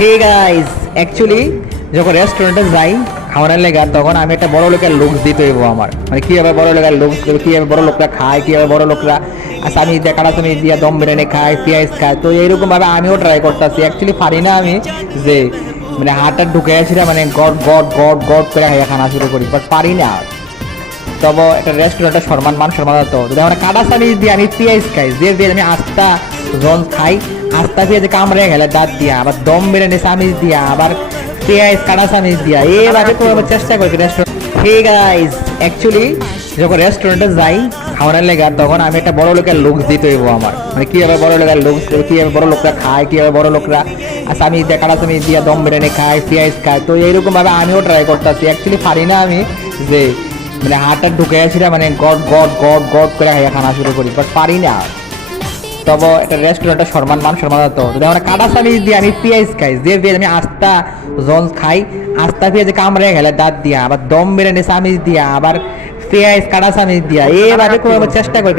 Hey guys, actually যখন রেস্টুরেন্টে যাই খাওয়ানোর লেগা তখন আমি একটা বড় লোকের লুকস দিতে হইব আমার, মানে কীভাবে বড় লোকের লুকস দেবে, কীভাবে বড় লোকরা খায়, কীভাবে বড় লোকরা আসামি দিয়ে কাটাচামি দিয়া দম বিরিয়ানি খায়, পেঁয়াজ খায়। তো এইরকমভাবে আমিও ট্রাই করতেছি। অ্যাকচুয়ালি পারি না আমি যে মানে হাতটা ঢুকে আসিরা মানে গড গড গড গড করে খানা শুরু করি, বাট পারি না। তবে একটা রেস্টুরেন্টের সম্মান মান সম্মান তো যদি আমরা কাটা চামিচ দিয়ে আমি পেঁয়াজ খাই, যে পেঁয়াজ আমি আস্তা জল খাই, আস্তা পেঁয়াজ কামড়ে গেলে দাঁত দিয়া, আবার দম বিরিয়ানি চামিচ দিয়া, আবার পেঁয়াজ কাটা চামিচ দিয়া, এভাবে করে আমি চেষ্টা করি রেস্টুরেন্ট। হে গাইস, অ্যাকচুয়ালি যখন রেস্টুরেন্টে যাই খাওয়ানোর লেগা তখন আমি একটা বড় লোকের লুকস দিতে হইব আমার, মানে কীভাবে বড় লোকের লুকস দেবে, কীভাবে বড় লোকরা খায়, কীভাবে বড় লোকরা চামিচ দিয়ে কাটা চামিচ দিয়া দম বিরিয়ানি খায়, পেঁয়াজ খায়। তো এইরকমভাবে আমিও ট্রাই করতেছি। অ্যাকচুয়ালি পারি না আমি যে মানে হাতটা ঢুকে আসিরা মানে গড গড গড গড করে খানা শুরু করি, বাট পারি না। তবে একটা রেস্টুরেন্টের সম্মান মান সম্মান তো যদি আমরা কাটা চামিচ দিয়ে আমি পেঁয়াজ খাই, যে পেঁয়াজ আমি আস্তা জল খাই, আস্তা পেঁয়াজ কামড়ে গেলে দাঁত দিয়া, আবার দম বিরিয়ানি চামিচ দিয়া, আবার পেঁয়াজ কাটা চামিচ দিয়া, এভাবে করে চেষ্টা করি